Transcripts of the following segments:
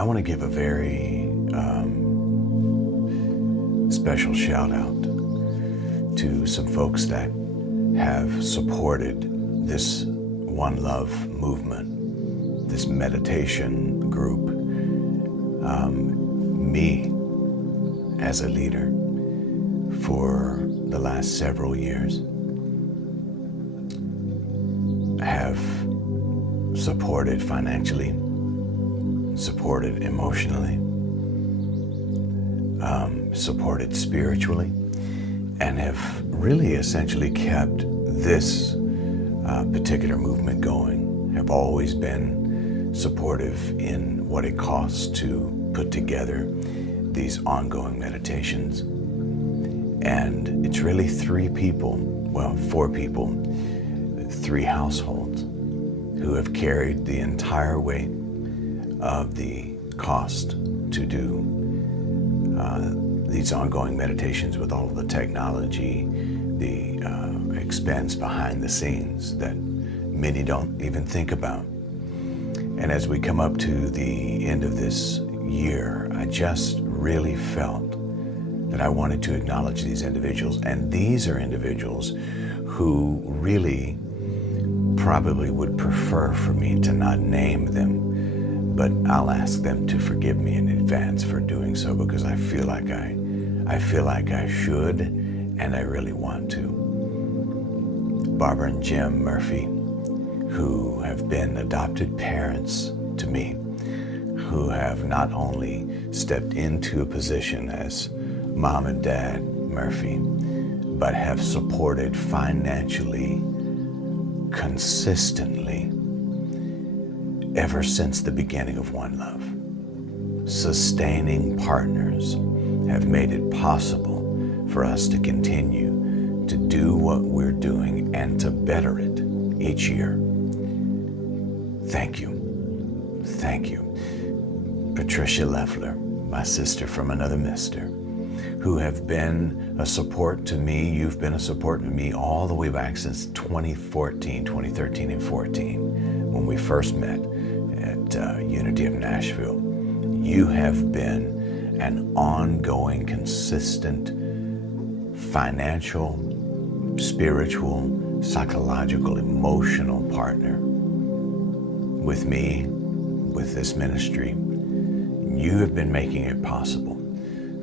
I want to give a very special shout out to some folks that have supported this One Love movement, this meditation group, me as a leader for the last several years. Have supported financially, supported emotionally, supported spiritually, and have really essentially kept this particular movement going, have always been supportive in what it costs to put together these ongoing meditations. And it's really four people, 3 households who have carried the entire weight of the cost to do these ongoing meditations with all of the technology, the expense behind the scenes that many don't even think about. And as we come up to the end of this year, I just really felt that I wanted to acknowledge these individuals. And these are individuals who really probably would prefer for me to not name them, but I'll ask them to forgive me in advance for doing so, because I feel like I should, and I really want to. Barbara and Jim Murphy, who have been adopted parents to me, who have not only stepped into a position as Mom and Dad Murphy, but have supported financially, consistently, ever since the beginning of One Love. Sustaining partners have made it possible for us to continue to do what we're doing and to better it each year. Thank you. Thank you. Patricia Leffler, my sister from another mister, who have been a support to me. You've been a support to me all the way back since 2013 and 14, when we first met at Unity of Nashville. You have been an ongoing, consistent, financial, spiritual, psychological, emotional partner with me, with this ministry. You have been making it possible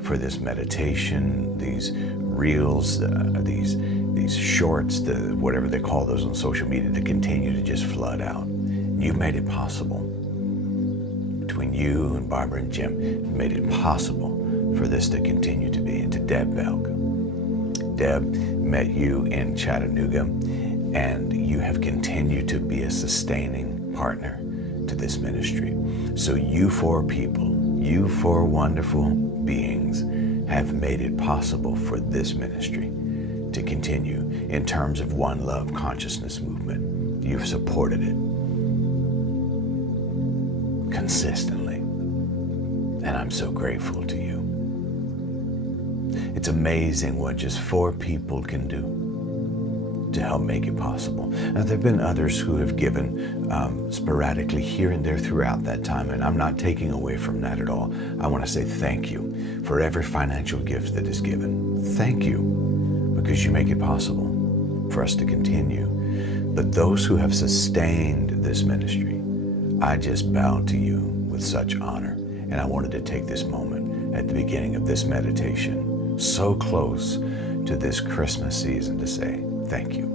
for this meditation, these reels, these shorts, whatever they call those on social media, to continue to just flood out. You've made it possible. Between you and Barbara and Jim, you've made it possible for this to continue to be. And to Deb Belk. Deb, met you in Chattanooga, and you have continued to be a sustaining partner to this ministry. So you 4 people, you 4 wonderful beings, have made it possible for this ministry to continue in terms of One Love Consciousness movement. You've supported it consistently, and I'm so grateful to you. It's amazing what just 4 people can do to help make it possible. Now, there have been others who have given sporadically here and there throughout that time, and I'm not taking away from that at all. I want to say thank you for every financial gift that is given. Thank you, because you make it possible for us to continue. But those who have sustained this ministry, I just bow to you with such honor. And I wanted to take this moment at the beginning of this meditation, so close to this Christmas season, to say thank you.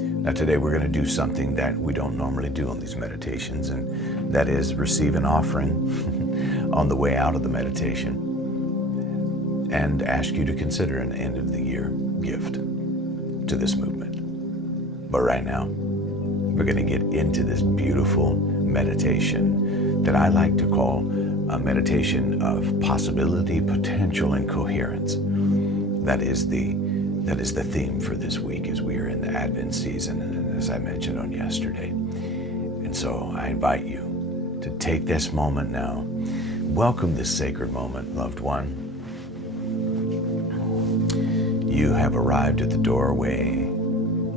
Now today we're going to do something that we don't normally do on these meditations, and that is receive an offering on the way out of the meditation and ask you to consider an end of the year gift to this movement. But right now, we're going to get into this beautiful meditation that I like to call a meditation of possibility, potential, and coherence. That is the theme for this week as we are in the Advent season, and as I mentioned on yesterday. And so I invite you to take this moment now. Welcome this sacred moment, loved one. You have arrived at the doorway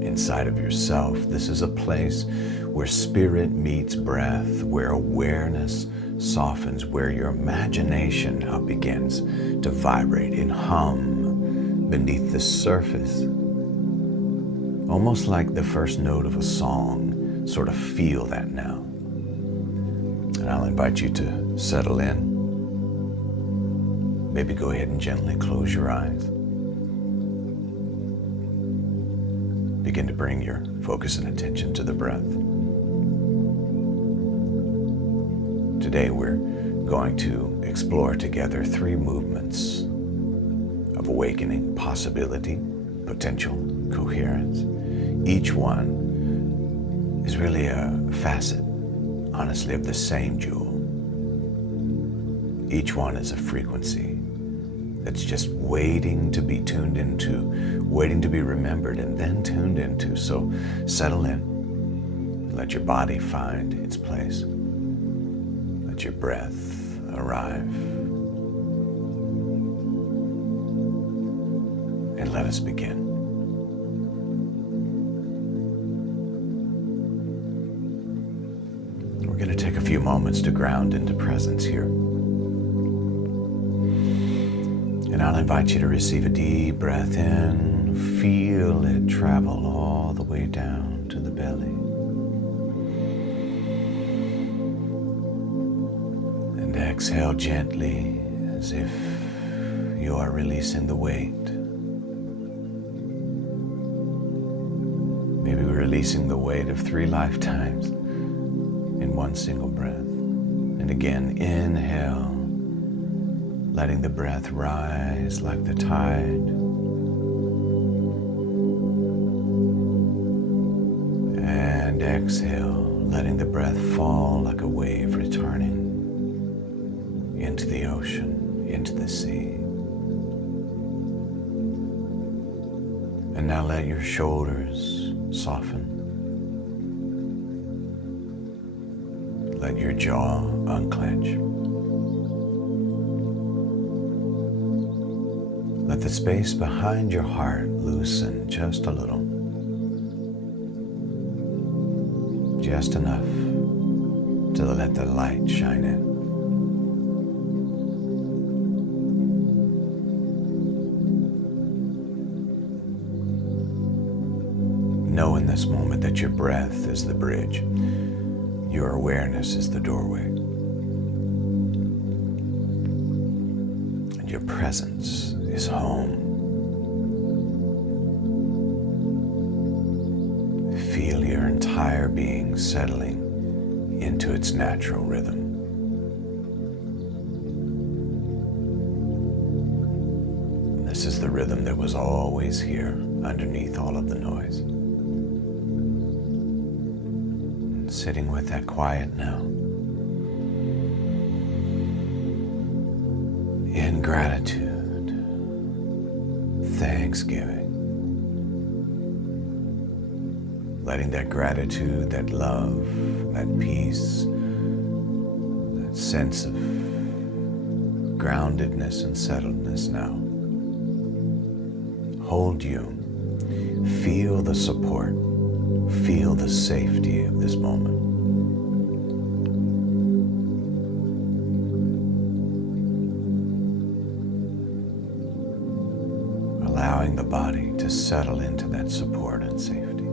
inside of yourself. This is a place where spirit meets breath, where awareness softens, where your imagination now begins to vibrate and hum beneath the surface. Almost like the first note of a song. Sort of feel that now. And I'll invite you to settle in. Maybe go ahead and gently close your eyes. Begin to bring your focus and attention to the breath. Today we're going to explore together 3 movements of awakening: possibility, potential, coherence. Each one is really a facet, honestly, of the same jewel. Each one is a frequency that's just waiting to be tuned into, waiting to be remembered and then tuned into. So settle in. Let your body find its place. Let your breath arrive. And let us begin. We're going to take a few moments to ground into presence here. And I'll invite you to receive a deep breath in. Feel it travel all the way down to the belly. And exhale gently as if you are releasing the weight. Maybe we're releasing the weight of 3 lifetimes in one single breath. And again, inhale, letting the breath rise like the tide. And exhale, letting the breath fall like a wave returning into the ocean, into the sea. And now let your shoulders soften. Let your jaw unclench. Let the space behind your heart loosen just a little. Just enough to let the light shine in. Know in this moment that your breath is the bridge. Your awareness is the doorway. And your presence is home. Feel your entire being settling into its natural rhythm. This is the rhythm that was always here underneath all of the noise. Sitting with that quiet now. In gratitude, thanksgiving. Letting that gratitude, that love, that peace, that sense of groundedness and settledness now hold you. Feel the support. Feel the safety of this moment. Allowing the body to settle into that support and safety.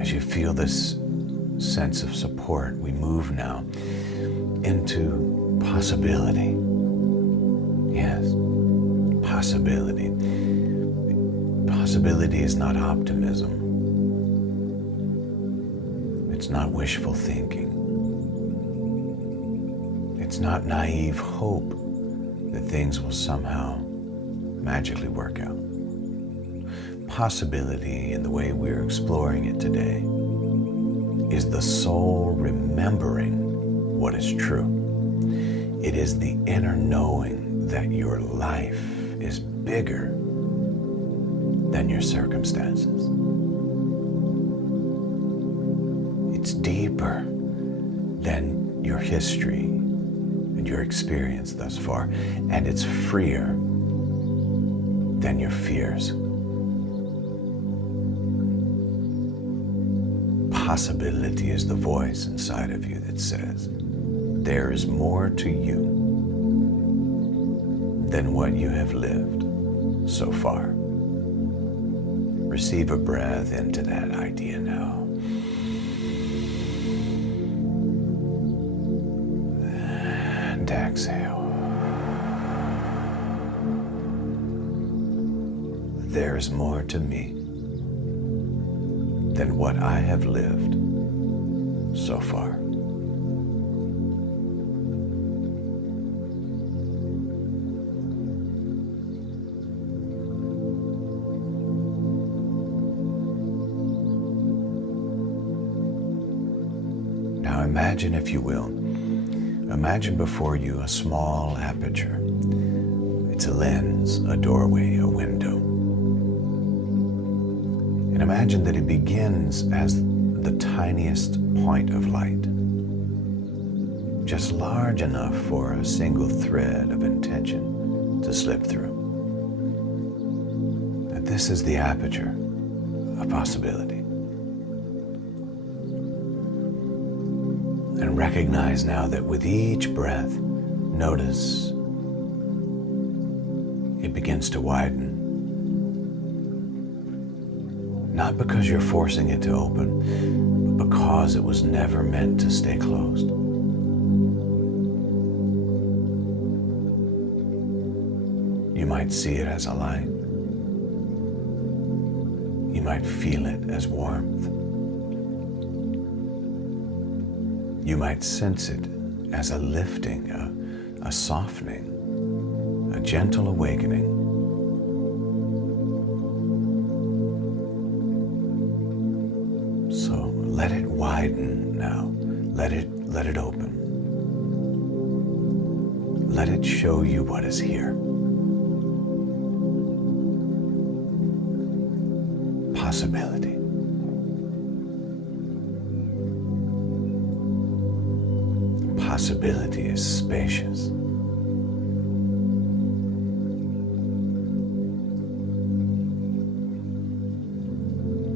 As you feel this sense of support, we move now into possibility. Yes, possibility. Possibility is not optimism. It's not wishful thinking. It's not naive hope that things will somehow magically work out. Possibility, in the way we're exploring it today, is the soul remembering what is true. It is the inner knowing that your life is bigger than your circumstances. It's deeper than your history and your experience thus far, and it's freer than your fears. Possibility is the voice inside of you that says, there is more to you than what you have lived so far. Receive a breath into that idea now. And exhale. There is more to me than what I have lived so far. Now imagine, if you will, imagine before you a small aperture. It's a lens, a doorway, a window. And imagine that it begins as the tiniest point of light, just large enough for a single thread of intention to slip through. And this is the aperture of possibility. And recognize now that with each breath, notice it begins to widen. Not because you're forcing it to open, but because it was never meant to stay closed. You might see it as a light. You might feel it as warmth. You might sense it as a lifting, a softening, a gentle awakening. So let it widen now. Let it open. Let it show you what is here. Possibility. Possibility is spacious.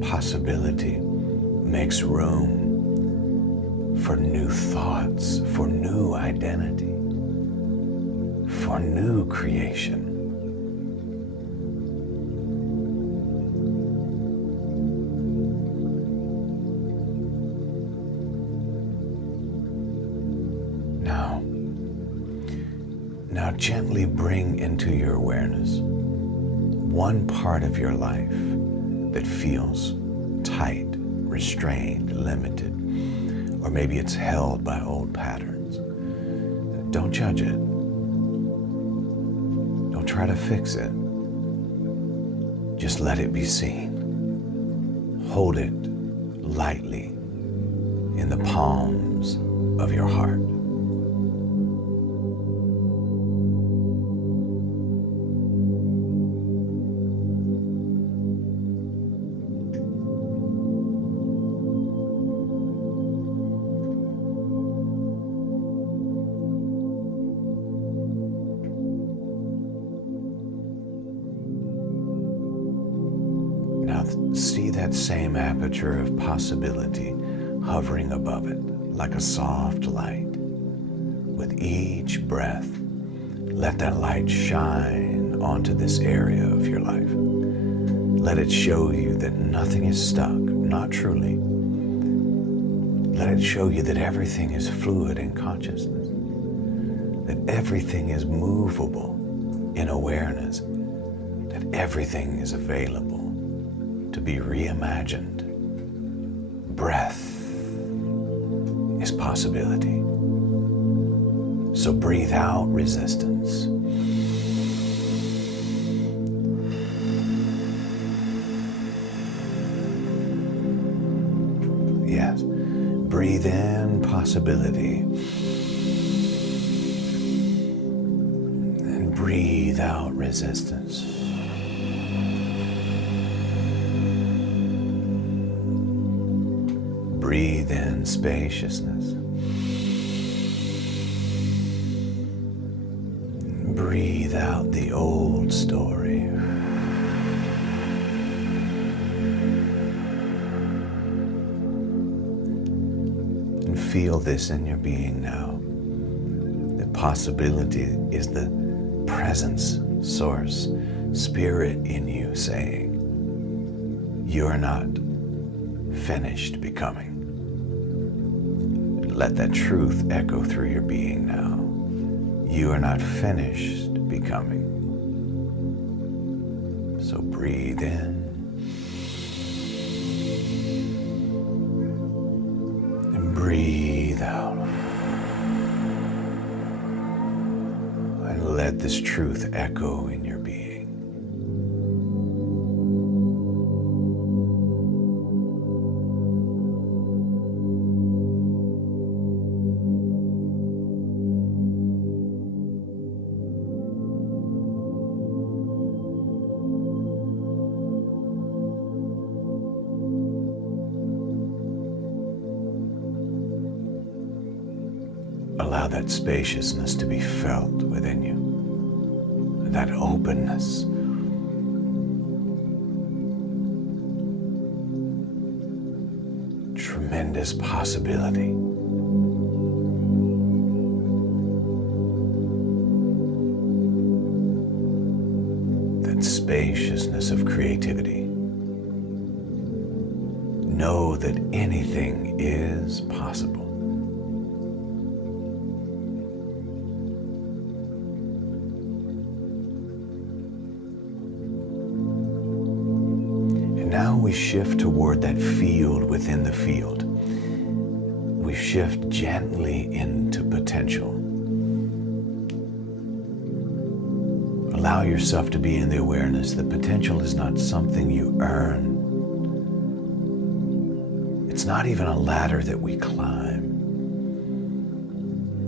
Possibility makes room for new thoughts, for new identity, for new creation. Now gently bring into your awareness one part of your life that feels tight, restrained, limited, or maybe it's held by old patterns. Don't judge it. Don't try to fix it. Just let it be seen. Hold it lightly in the palms of your heart. See that same aperture of possibility hovering above it like a soft light. With each breath, let that light shine onto this area of your life. Let it show you that nothing is stuck, not truly. Let it show you that everything is fluid in consciousness, that everything is movable in awareness, that everything is available to be reimagined. Breath is possibility. So breathe out resistance. Yes. Breathe in possibility. And breathe out resistance. Breathe in spaciousness. breathe out the old story. And feel this in your being now. The possibility is the presence, source, spirit in you saying, you're not finished becoming. Let that truth echo through your being now. You are not finished becoming. So breathe in and breathe out. And let this truth echo in your being. Allow that spaciousness to be felt within you, that openness. Tremendous possibility. That spaciousness of creativity. Know that anything is possible. Now we shift toward that field within the field. We shift gently into potential. Allow yourself to be in the awareness that potential is not something you earn. It's not even a ladder that we climb.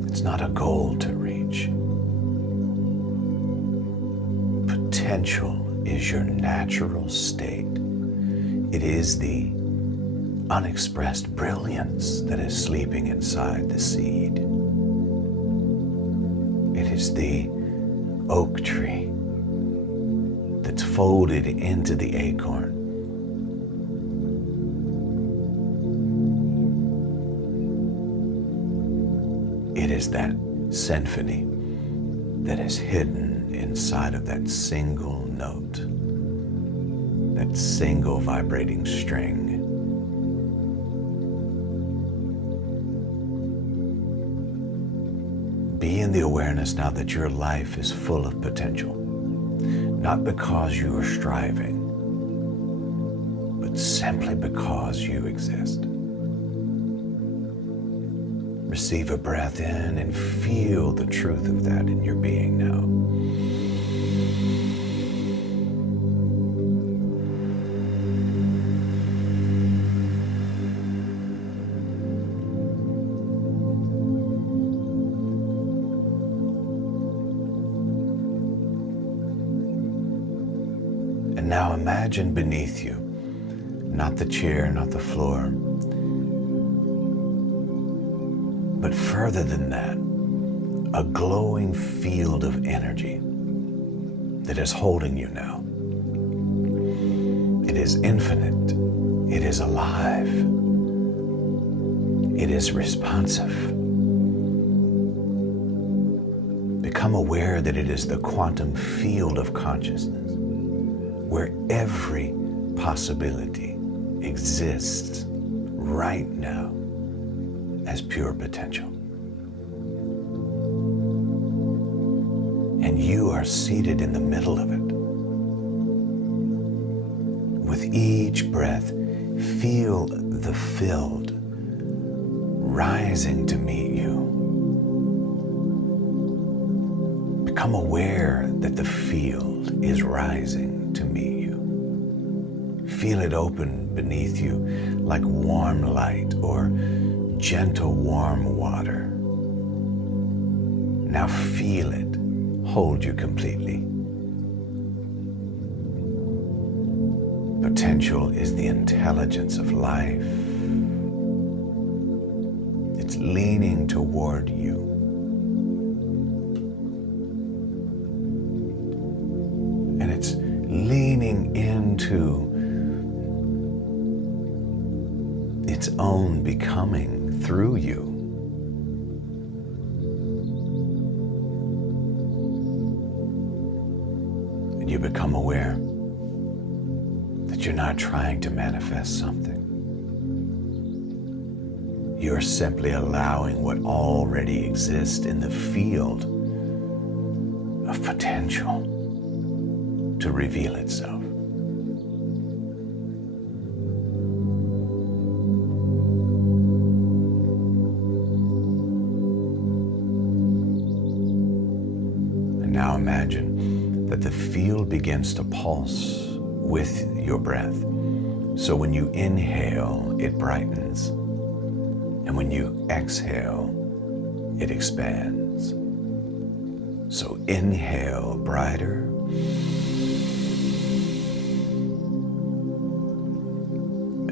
It's not a goal to reach. Potential is your natural state. It is the unexpressed brilliance that is sleeping inside the seed. It is the oak tree that's folded into the acorn. It is that symphony that is hidden inside of that single note. That single vibrating string. Be in the awareness now that your life is full of potential, not because you are striving, but simply because you exist. Receive a breath in and feel the truth of that in your being now. And now imagine beneath you, not the chair, not the floor, but further than that, a glowing field of energy that is holding you now. It is infinite. It is alive. It is responsive. Become aware that it is the quantum field of consciousness where every possibility exists right now as pure potential. And you are seated in the middle of it. With each breath, feel the field rising to meet you. Become aware that the field is rising to meet you. Feel it open beneath you like warm light or gentle warm water. Now feel it hold you completely. Potential is the intelligence of life. It's leaning toward you. becoming through you. And you become aware that you're not trying to manifest something. You're simply allowing what already exists in the field of potential to reveal itself. And now imagine that the field begins to pulse with your breath. So when you inhale, it brightens. And when you exhale, it expands. So inhale brighter.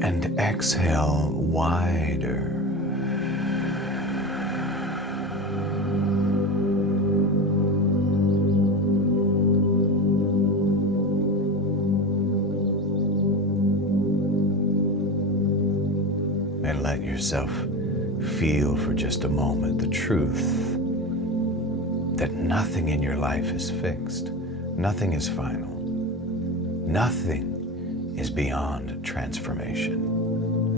And exhale wider. And let yourself feel for just a moment the truth that nothing in your life is fixed. Nothing is final. Nothing is beyond transformation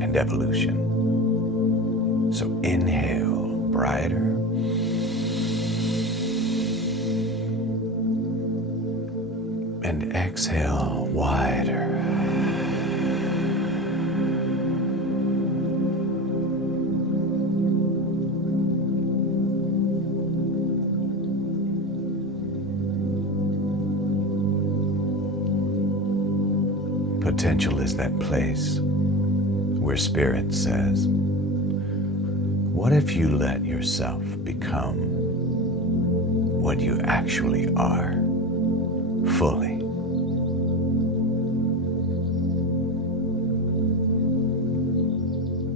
and evolution. So inhale brighter. And exhale wider. Potential is that place where Spirit says, what if you let yourself become what you actually are fully?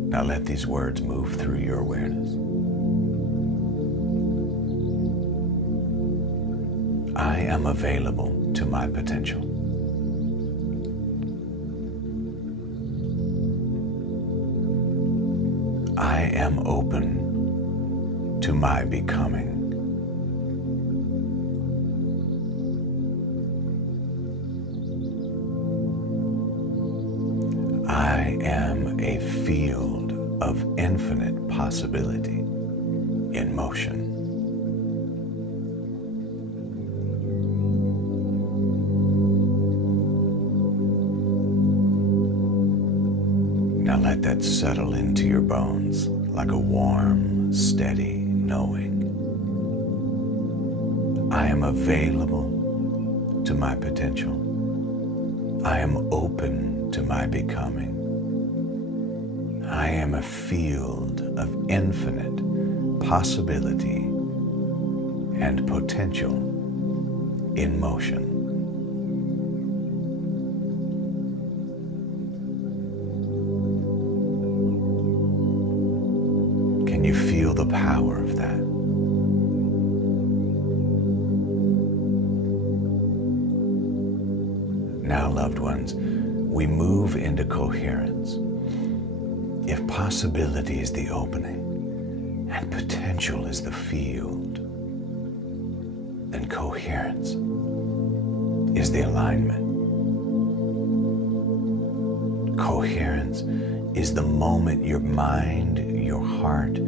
Now let these words move through your awareness. I am available to my potential. I am open to my becoming. I am a field of infinite possibility in motion. Now let that settle into your bones like a warm, steady knowing. I am available to my potential. I am open to my becoming. I am a field of infinite possibility and potential in motion. Can you feel the power of that? Now, loved ones, we move into coherence. If possibility is the opening and potential is the field, then coherence is the alignment. Coherence is the moment your mind, your heart,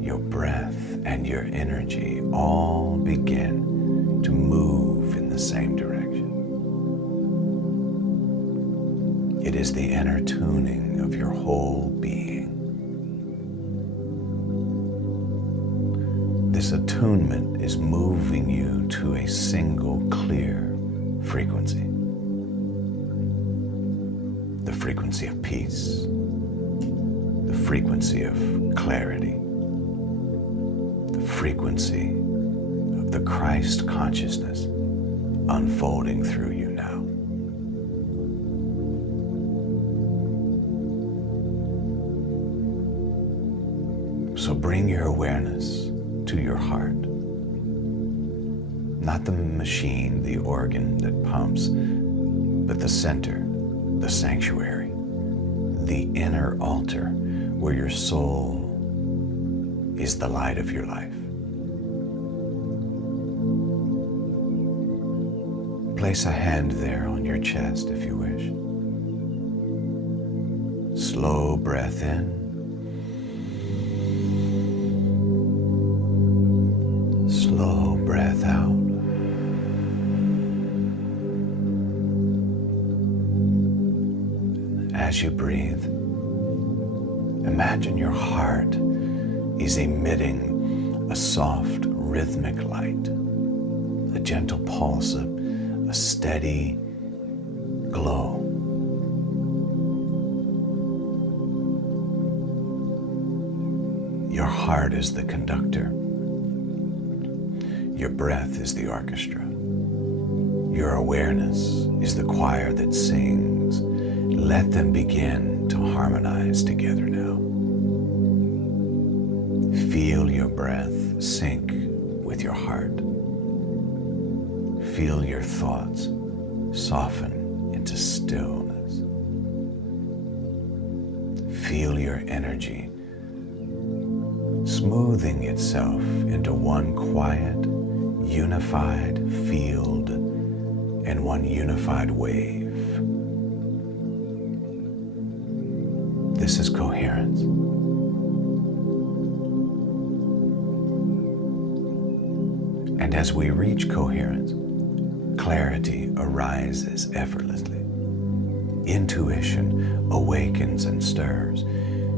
your breath, and your energy all begin to move in the same direction. It is the inner tuning of your whole being. This attunement is moving you to a single clear frequency. The frequency of peace, the frequency of clarity, the frequency of the Christ consciousness unfolding through you now. So bring your awareness to your heart. Not the machine, the organ that pumps, but the center, the sanctuary, the inner altar where your soul is the light of your life. Place a hand there on your chest if you wish. Slow breath in. Slow breath out. As you breathe, imagine your heart is emitting a soft, rhythmic light, a gentle pulse, a steady glow. Your heart is the conductor. Your breath is the orchestra. Your awareness is the choir that sings. Let them begin to harmonize together now. Feel your breath sync with your heart. Feel your thoughts soften into stillness. Feel your energy smoothing itself into one quiet, unified field and one unified wave. This is coherence. And as we reach coherence, clarity arises effortlessly. Intuition awakens and stirs.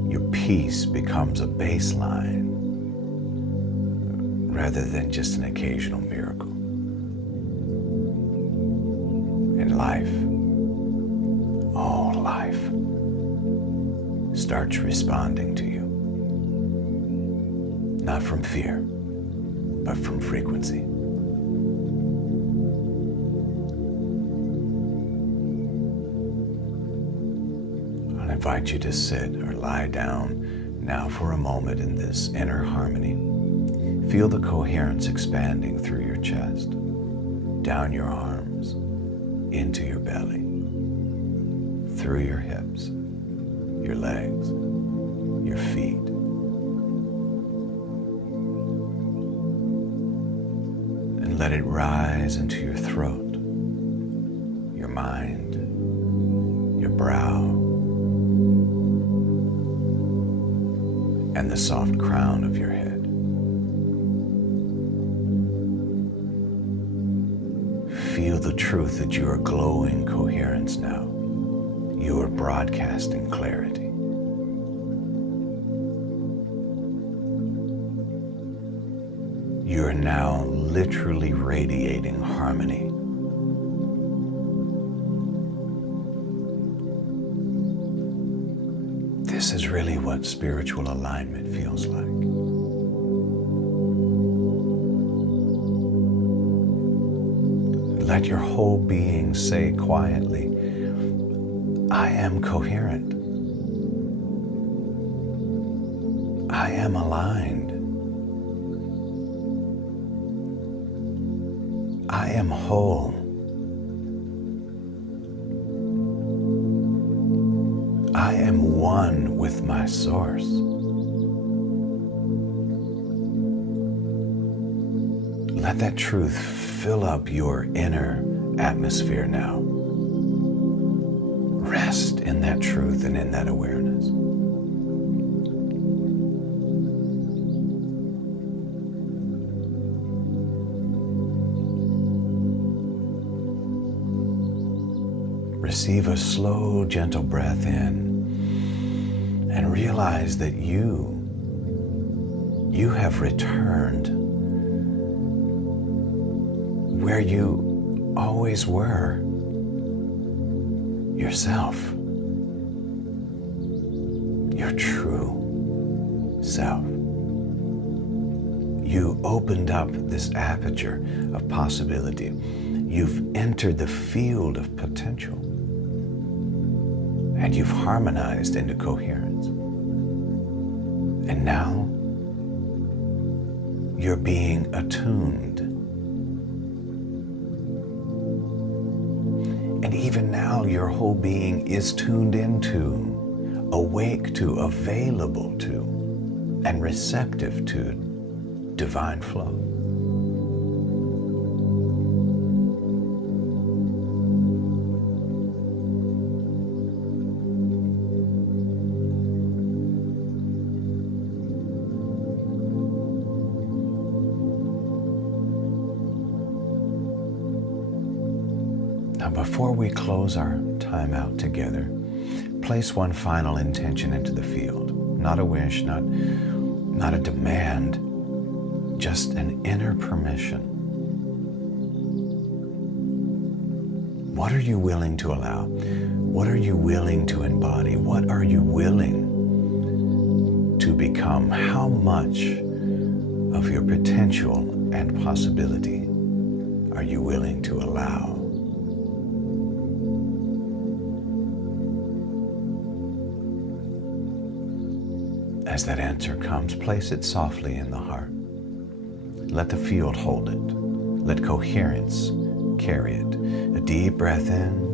Your peace becomes a baseline rather than just an occasional miracle. And life, oh life, starts responding to you. Not from fear, but from frequency. I'll invite you to sit or lie down now for a moment in this inner harmony. Feel the coherence expanding through your chest, down your arms, into your belly, through your hips, your legs, your feet. And let it rise into your throat, your mind, your brow, and the soft crown of your head. Feel the truth that you are glowing coherence now. You are broadcasting clarity. You are now literally radiating harmony. This is really what spiritual alignment feels like. Let your whole being say quietly, I am coherent. I am aligned. I am whole. I am one with my source. Let that truth fill up your inner atmosphere now. Rest in that truth and in that awareness. Receive a slow, gentle breath in and realize that you have returned where you always were, yourself, your true self. You opened up this aperture of possibility. You've entered the field of potential, and you've harmonized into coherence. And now you're being attuned. And even now your whole being is tuned into, awake to, available to, and receptive to divine flow. Now, before we close our time out together, place one final intention into the field. Not a wish, not a demand, just an inner permission. What are you willing to allow? What are you willing to embody? What are you willing to become? How much of your potential and possibility are you willing to allow? As that answer comes, place it softly in the heart. Let the field hold it. Let coherence carry it. A deep breath in.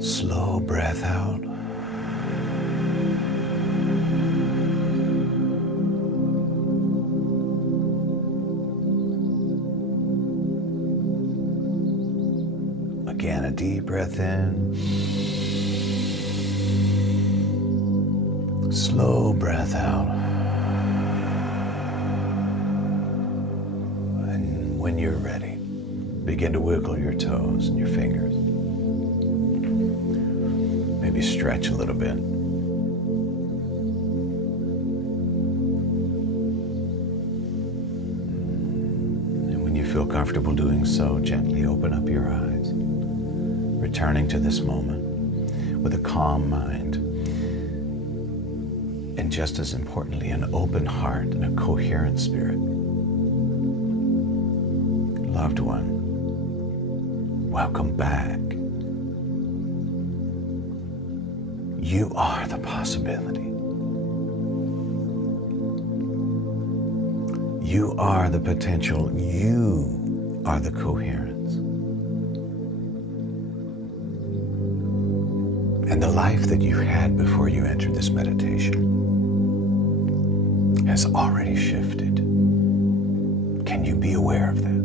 Slow breath out. Again, a deep breath in. Slow breath out. And when you're ready, begin to wiggle your toes and your fingers. Maybe stretch a little bit. And when you feel comfortable doing so, gently open up your eyes, returning to this moment with a calm mind. And just as importantly, an open heart and a coherent spirit. Loved one, welcome back. You are the possibility. You are the potential. You are the coherence. And the life that you had before you entered this meditation has already shifted. Can you be aware of that?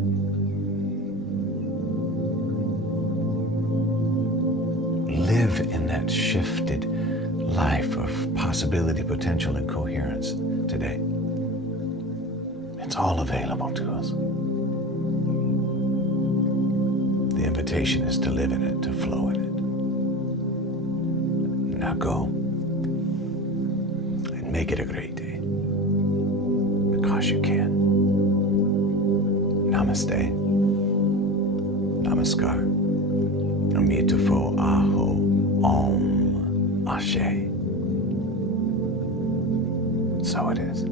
Live in that shifted life of possibility, potential, and coherence today. It's all available to us. The invitation is to live in it, to flow in it. Now go and make it a great day. Because you can. Namaste. Namaskar. Amitofo Aho Om Ashe. So it is.